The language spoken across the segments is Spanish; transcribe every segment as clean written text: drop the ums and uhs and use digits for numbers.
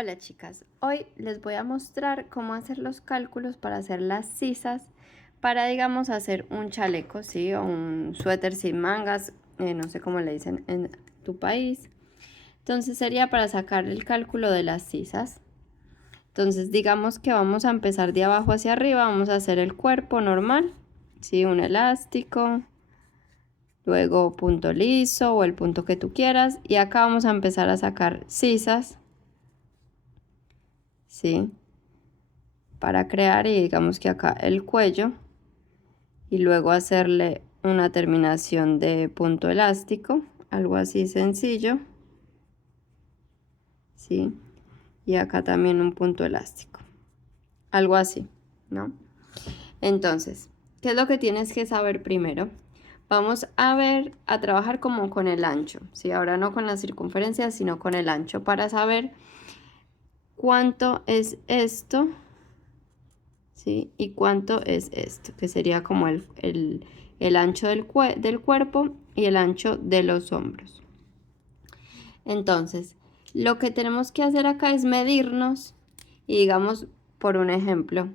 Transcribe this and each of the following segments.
Hola chicas, hoy les voy a mostrar cómo hacer los cálculos para hacer las sisas para, digamos, hacer un chaleco, ¿sí? O un suéter sin mangas, no sé cómo le dicen en tu país. Entonces sería para sacar el cálculo de las sisas. Entonces digamos que vamos a empezar de abajo hacia arriba, vamos a hacer el cuerpo normal, ¿sí? Un elástico, luego punto liso o el punto que tú quieras, y acá vamos a empezar a sacar sisas, ¿sí? Para crear, y digamos que acá el cuello, y luego hacerle una terminación de punto elástico, algo así sencillo, ¿sí? Y acá también un punto elástico, algo así, ¿no? Entonces, ¿qué es lo que tienes que saber primero? Vamos a trabajar como con el ancho, ¿sí? Ahora no con la circunferencia, sino con el ancho, para saber cuánto es esto, ¿sí? Y cuánto es esto, que sería como el ancho del cuerpo y el ancho de los hombros. Entonces, lo que tenemos que hacer acá es medirnos y, digamos, por un ejemplo,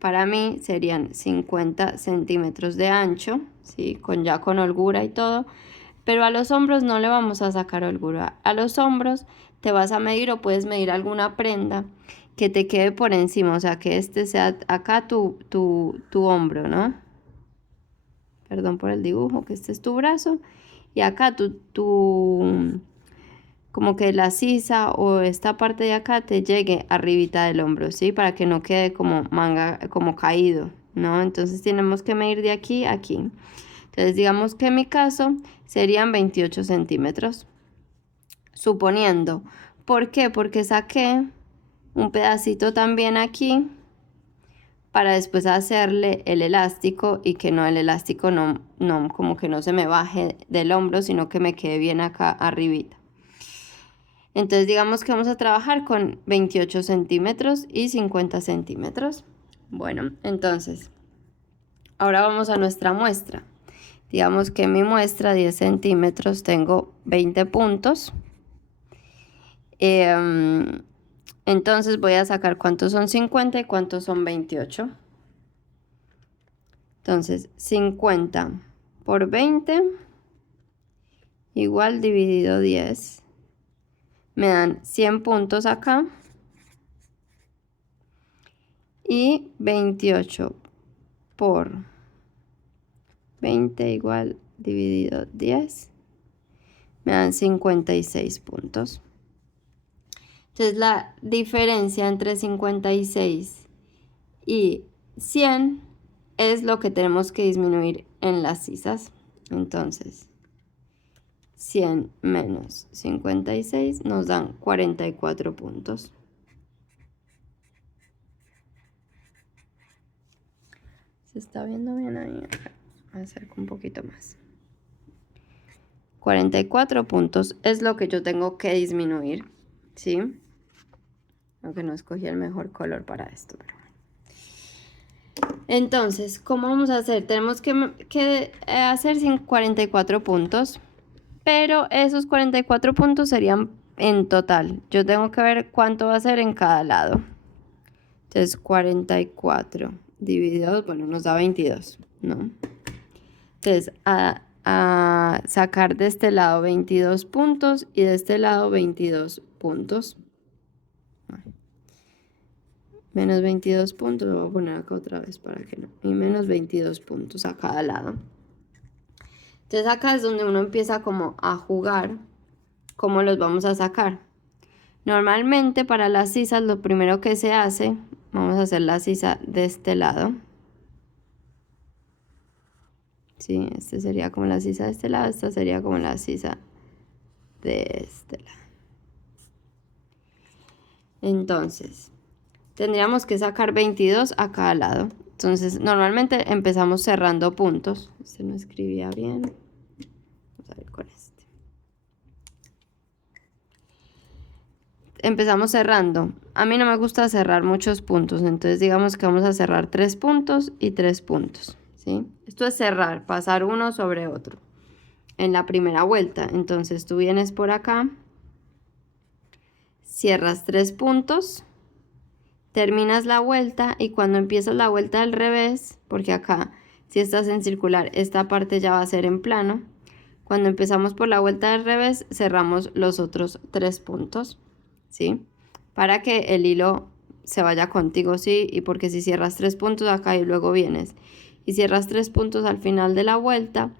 para mí serían 50 centímetros de ancho, ¿sí? Ya con holgura y todo, pero a los hombros no le vamos a sacar holgura. A los hombros te vas a medir o puedes medir alguna prenda que te quede por encima, o sea, que este sea acá tu hombro, ¿no? Perdón por el dibujo, que este es tu brazo, y acá como que la sisa o esta parte de acá te llegue arribita del hombro, ¿sí? Para que no quede como manga, como caído, ¿no? Entonces tenemos que medir de aquí a aquí. Entonces digamos que en mi caso serían 28 centímetros. Suponiendo. ¿Por qué? Porque saqué un pedacito también aquí para después hacerle el elástico y que no, el elástico no, como que no se me baje del hombro, sino que me quede bien acá arribita. Entonces digamos que vamos a trabajar con 28 centímetros y 50 centímetros. Bueno, entonces, ahora vamos a nuestra muestra. Digamos que en mi muestra 10 centímetros tengo 20 puntos. Entonces voy a sacar cuántos son 50 y cuántos son 28. Entonces 50 por 20 igual dividido 10. Me dan 100 puntos acá. Y 28 por 20 igual dividido 10. Me dan 56 puntos. Entonces la diferencia entre 56 y 100 es lo que tenemos que disminuir en las sisas. Entonces 100 menos 56 nos dan 44 puntos. ¿Se está viendo bien ahí? Acerco un poquito más. 44 puntos es lo que yo tengo que disminuir, ¿sí? Aunque no escogí el mejor color para esto, pero... Entonces, ¿cómo vamos a hacer? Tenemos que hacer 44 puntos, pero esos 44 puntos serían en total. Yo tengo que ver cuánto va a ser en cada lado. Entonces, 44 dividido 2, bueno, nos da 22, ¿no? Entonces, a sacar de este lado 22 puntos y de este lado 22 puntos. Menos 22 puntos, lo voy a poner acá otra vez para que no. Y menos 22 puntos a cada lado. Entonces acá es donde uno empieza como a jugar cómo los vamos a sacar. Normalmente para las sisas lo primero que se hace, vamos a hacer la sisa de este lado. Sí, este sería como la sisa de este lado, esta sería como la sisa de este lado. Entonces, tendríamos que sacar 22 a cada lado. Entonces, normalmente empezamos cerrando puntos. Este no escribía bien. Vamos a ver con este. Empezamos cerrando. A mí no me gusta cerrar muchos puntos. Entonces, digamos que vamos a cerrar 3 puntos y 3 puntos. ¿Sí? Esto es cerrar, pasar uno sobre otro en la primera vuelta. Entonces, tú vienes por acá, cierras 3 puntos, terminas la vuelta y cuando empiezas la vuelta al revés, porque acá si estás en circular, esta parte ya va a ser en plano. Cuando empezamos por la vuelta del revés, cerramos los otros 3 puntos, ¿sí? Para que el hilo se vaya contigo, ¿sí? Y porque si cierras 3 puntos acá y luego vienes y cierras 3 puntos al final de la vuelta,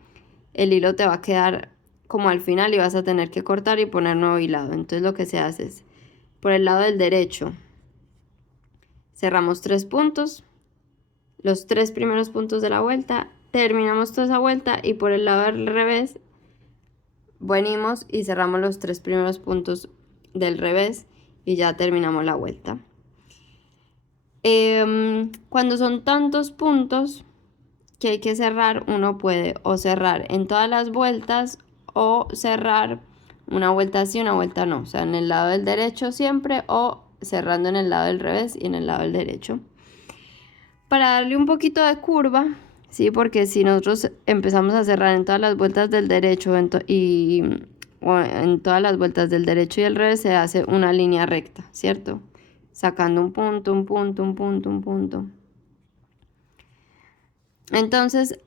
el hilo te va a quedar como al final y vas a tener que cortar y poner nuevo hilado. Entonces lo que se hace es, por el lado del derecho, cerramos 3 puntos, los 3 primeros puntos de la vuelta, terminamos toda esa vuelta y por el lado del revés venimos y cerramos los 3 primeros puntos del revés y ya terminamos la vuelta. Cuando son tantos puntos que hay que cerrar, uno puede o cerrar en todas las vueltas o cerrar una vuelta sí, una vuelta no, o sea, en el lado del derecho siempre o cerrando en el lado del revés y en el lado del derecho. Para darle un poquito de curva, ¿sí? Porque si nosotros empezamos a cerrar en todas las vueltas del derecho o en todas las vueltas del derecho y el revés, se hace una línea recta, ¿cierto? Sacando un punto, un punto, un punto, un punto. Entonces,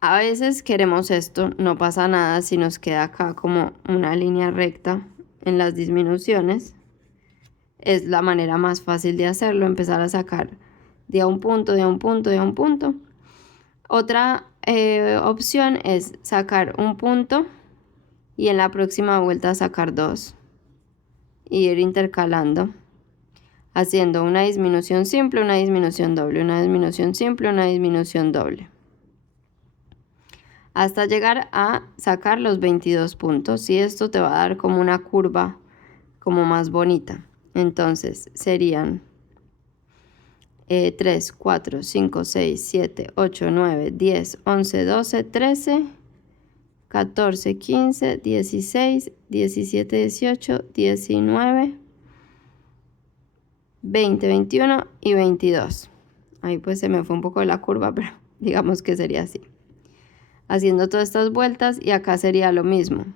a veces queremos esto, no pasa nada si nos queda acá como una línea recta en las disminuciones. Es la manera más fácil de hacerlo, empezar a sacar de a un punto, de a un punto, de a un punto. Otra opción es sacar un punto y en la próxima vuelta sacar 2 y ir intercalando, haciendo una disminución simple, una disminución doble, una disminución simple, una disminución doble, hasta llegar a sacar los 22 puntos y esto te va a dar como una curva como más bonita. Entonces serían 3, 4, 5, 6, 7, 8, 9, 10, 11, 12, 13, 14, 15, 16, 17, 18, 19, 20, 21 y 22. Ahí pues se me fue un poco de la curva, pero digamos que sería así. Haciendo todas estas vueltas y acá sería lo mismo.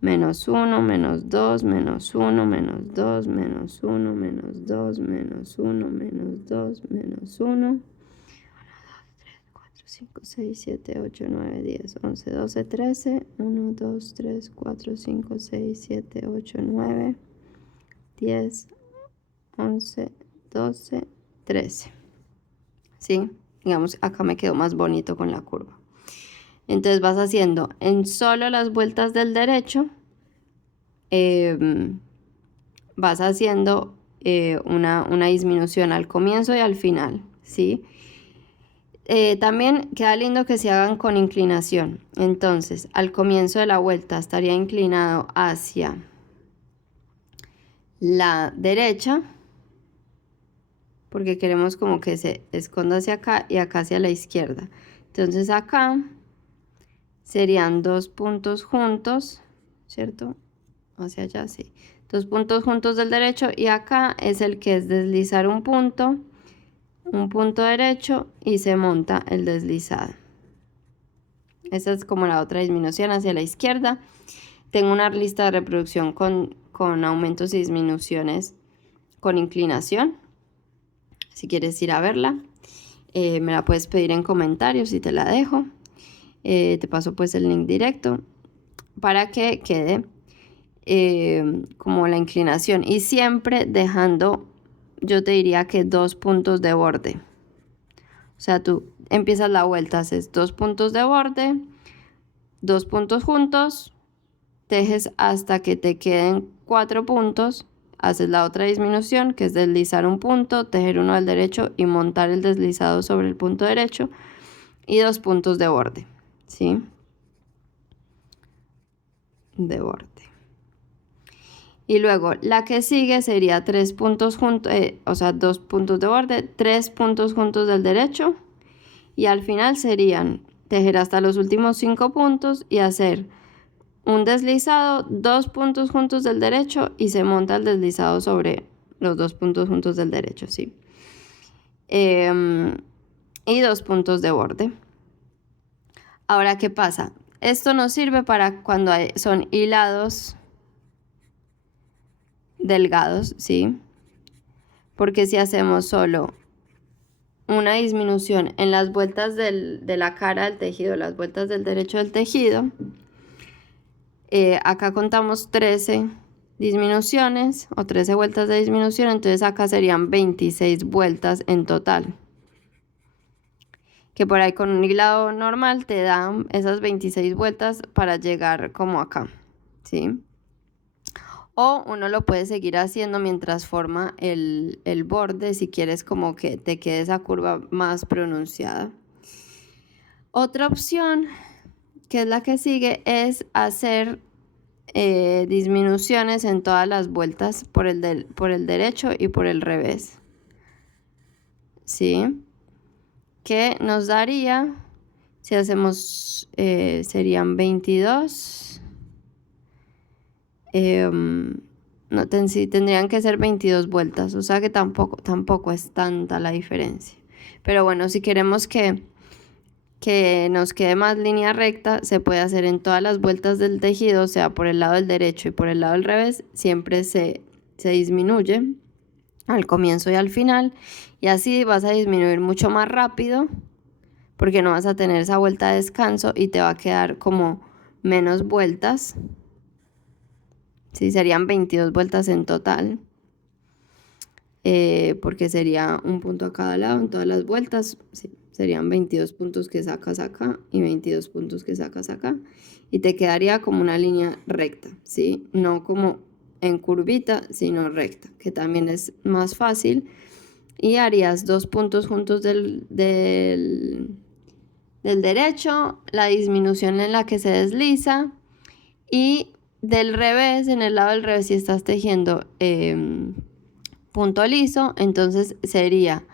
Menos 1, menos 2, menos 1, menos 2, menos 1, menos 2, menos 1, menos 2, menos 1. 5, 6, 7, 8, 9, 10, 11, 12, 13. 1, 2, 3, 4, 5, 6, 7, 8, 9, 10, 11, 12, 13. ¿Sí? Digamos, acá me quedó más bonito con la curva. Entonces vas haciendo en solo las vueltas del derecho, vas haciendo una disminución al comienzo y al final, ¿sí? También queda lindo que se hagan con inclinación. Entonces, al comienzo de la vuelta estaría inclinado hacia la derecha, porque queremos como que se esconda hacia acá y acá hacia la izquierda. Entonces acá serían 2 puntos juntos, ¿cierto? Hacia allá, sí. 2 puntos juntos del derecho y acá es el que es deslizar un punto derecho y se monta el deslizado. Esa es como la otra disminución hacia la izquierda. Tengo una lista de reproducción con aumentos y disminuciones con inclinación. Si quieres ir a verla, me la puedes pedir en comentarios y te la dejo. Te paso pues el link directo para que quede como la inclinación y siempre dejando, yo te diría que 2 puntos de borde. O sea, tú empiezas la vuelta, haces 2 puntos de borde, 2 puntos juntos, tejes hasta que te queden 4 puntos, haces la otra disminución que es deslizar un punto, tejer uno al derecho y montar el deslizado sobre el punto derecho y 2 puntos de borde, ¿sí? De borde. Y luego la que sigue sería 3 puntos juntos, o sea, 2 puntos de borde, 3 puntos juntos del derecho y al final serían tejer hasta los últimos 5 puntos y hacer un deslizado, 2 puntos juntos del derecho y se monta el deslizado sobre los 2 puntos juntos del derecho, ¿sí? Y 2 puntos de borde. Ahora, ¿qué pasa? Esto nos sirve para cuando son hilados delgados, ¿sí? Porque si hacemos solo una disminución en las vueltas de la cara del tejido, las vueltas del derecho del tejido, acá contamos 13 disminuciones o 13 vueltas de disminución, entonces acá serían 26 vueltas en total. Que por ahí con un hilado normal te dan esas 26 vueltas para llegar como acá, ¿sí? O uno lo puede seguir haciendo mientras forma el borde, si quieres como que te quede esa curva más pronunciada. Otra opción, que es la que sigue, es hacer disminuciones en todas las vueltas por el derecho y por el revés, ¿sí? Que nos daría, si hacemos, serían 22, no, sí, tendrían que ser 22 vueltas, o sea que tampoco es tanta la diferencia. Pero bueno, si queremos que nos quede más línea recta, se puede hacer en todas las vueltas del tejido, o sea, por el lado del derecho y por el lado del revés, siempre se disminuye al comienzo y al final, y así vas a disminuir mucho más rápido, porque no vas a tener esa vuelta de descanso y te va a quedar como menos vueltas. Sí, serían 22 vueltas en total, porque sería un punto a cada lado en todas las vueltas. Sí, serían 22 puntos que sacas acá y 22 puntos que sacas acá, y te quedaría como una línea recta, ¿sí? No como en curvita, sino recta, que también es más fácil. Y harías 2 puntos juntos del derecho, la disminución en la que se desliza, y del revés, en el lado del revés, si estás tejiendo punto liso, entonces sería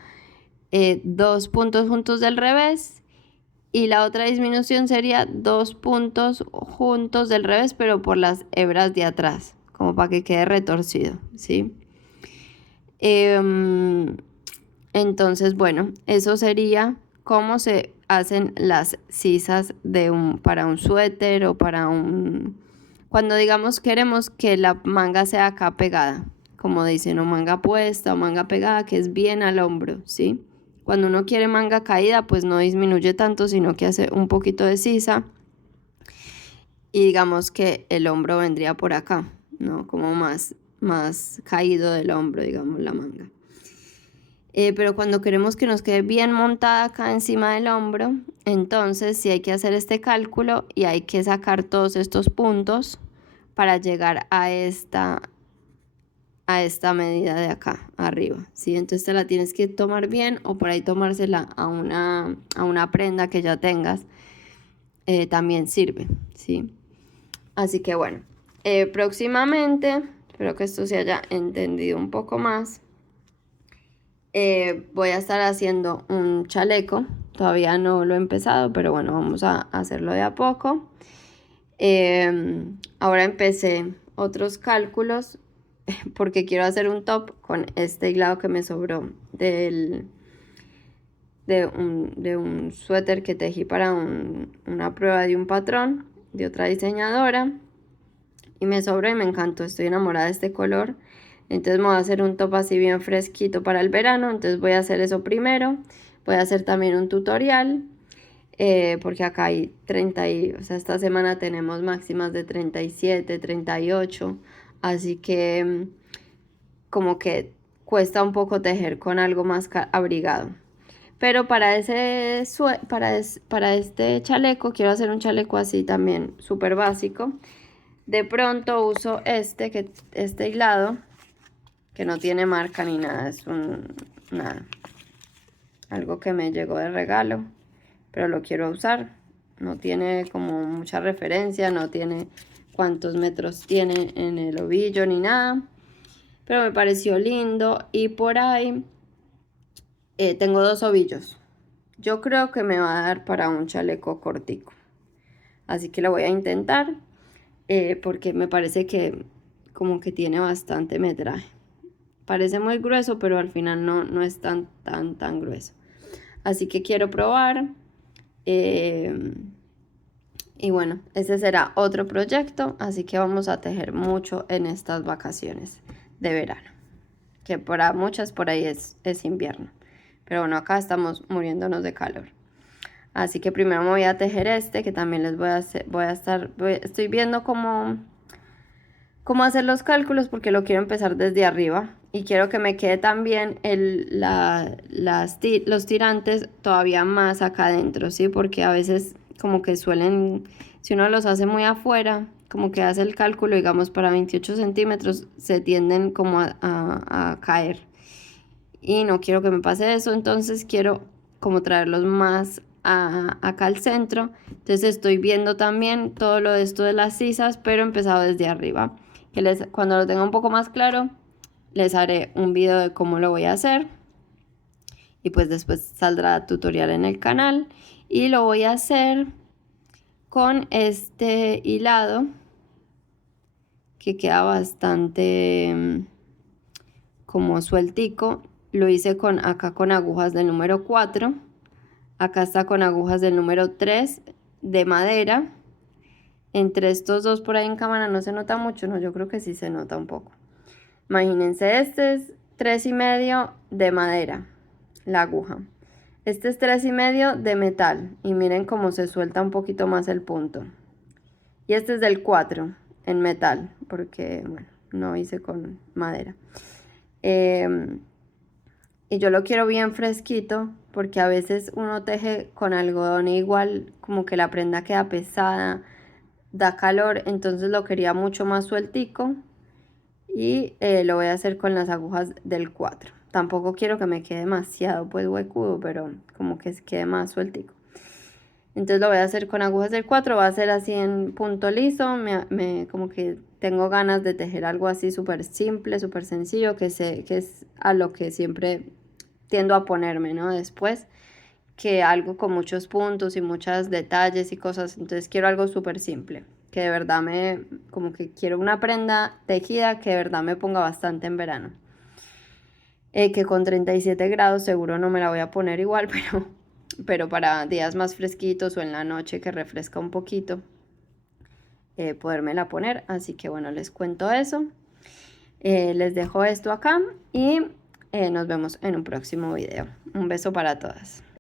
2 puntos juntos del revés, y la otra disminución sería 2 puntos juntos del revés, pero por las hebras de atrás, como para que quede retorcido, ¿sí? Entonces, bueno, eso sería cómo se hacen las sisas para un suéter o para un... Cuando digamos queremos que la manga sea acá pegada, como dicen, o manga puesta o manga pegada, que es bien al hombro, ¿sí? Cuando uno quiere manga caída, pues no disminuye tanto, sino que hace un poquito de sisa, y digamos que el hombro vendría por acá, ¿no? Como más caído del hombro, digamos, la manga. Pero cuando queremos que nos quede bien montada acá encima del hombro, entonces sí hay que hacer este cálculo y hay que sacar todos estos puntos para llegar a esta medida de acá arriba, ¿sí? Entonces te la tienes que tomar bien, o por ahí tomársela a una prenda que ya tengas, también sirve, ¿sí? Así que bueno, próximamente, espero que esto se haya entendido un poco más. Voy a estar haciendo un chaleco, todavía no lo he empezado, pero bueno, vamos a hacerlo de a poco. Ahora empecé otros cálculos porque quiero hacer un top con este hilado que me sobró de un suéter que tejí para una prueba de un patrón de otra diseñadora, y me sobró y me encantó, estoy enamorada de este color. Entonces me voy a hacer un top así bien fresquito para el verano, entonces voy a hacer eso primero. Voy a hacer también un tutorial, porque acá hay o sea, esta semana tenemos máximas de 37, 38, así que como que cuesta un poco tejer con algo más abrigado. Pero para este chaleco, quiero hacer un chaleco así también súper básico. De pronto uso este hilado, que no tiene marca ni nada, es algo que me llegó de regalo, pero lo quiero usar. No tiene como mucha referencia, no tiene cuántos metros tiene en el ovillo ni nada, pero me pareció lindo. Y por ahí tengo 2 ovillos. Yo creo que me va a dar para un chaleco cortico, así que lo voy a intentar, porque me parece que como que tiene bastante metraje. Parece muy grueso, pero al final no es tan grueso. Así que quiero probar. Y bueno, ese será otro proyecto. Así que vamos a tejer mucho en estas vacaciones. de verano, que para muchas por ahí es invierno. Pero bueno, acá estamos muriéndonos de calor. Así que primero me voy a tejer este, que también les voy a hacer, estoy viendo cómo hacer los cálculos porque lo quiero empezar desde arriba. Y quiero que me quede también los tirantes todavía más acá adentro, ¿sí? Porque a veces como que suelen, si uno los hace muy afuera, como que hace el cálculo, digamos, para 28 centímetros, se tienden como a caer. Y no quiero que me pase eso, entonces quiero como traerlos más acá al centro. Entonces estoy viendo también todo lo de esto de las sisas, pero empezado desde arriba. Cuando lo tenga un poco más claro, les haré un video de cómo lo voy a hacer. Y pues después saldrá tutorial en el canal. Y lo voy a hacer con este hilado que queda bastante como sueltico. Lo hice acá con agujas del número 4. Acá está con agujas del número 3 de madera. Entre estos dos por ahí en cámara no se nota mucho, no, yo creo que sí se nota un poco. Imagínense, este es 3,5 de madera, la aguja. Este es 3,5 de metal y miren cómo se suelta un poquito más el punto. Y este es del 4 en metal, porque bueno, no hice con madera. Y yo lo quiero bien fresquito porque a veces uno teje con algodón e igual como que la prenda queda pesada, da calor, entonces lo quería mucho más sueltico y lo voy a hacer con las agujas del 4. Tampoco quiero que me quede demasiado pues huecudo, pero como que quede más sueltico. Entonces lo voy a hacer con agujas del 4, va a ser así en punto liso, como que tengo ganas de tejer algo así súper simple, súper sencillo, que es a lo que siempre tiendo a ponerme, ¿no? Después, que algo con muchos puntos y muchos detalles y cosas, entonces quiero algo súper simple, que de verdad como que quiero una prenda tejida que de verdad me ponga bastante en verano. Que con 37 grados seguro no me la voy a poner igual, pero para días más fresquitos o en la noche que refresca un poquito, podérmela poner. Así que bueno, les cuento eso. Les dejo esto acá y nos vemos en un próximo video. Un beso para todas.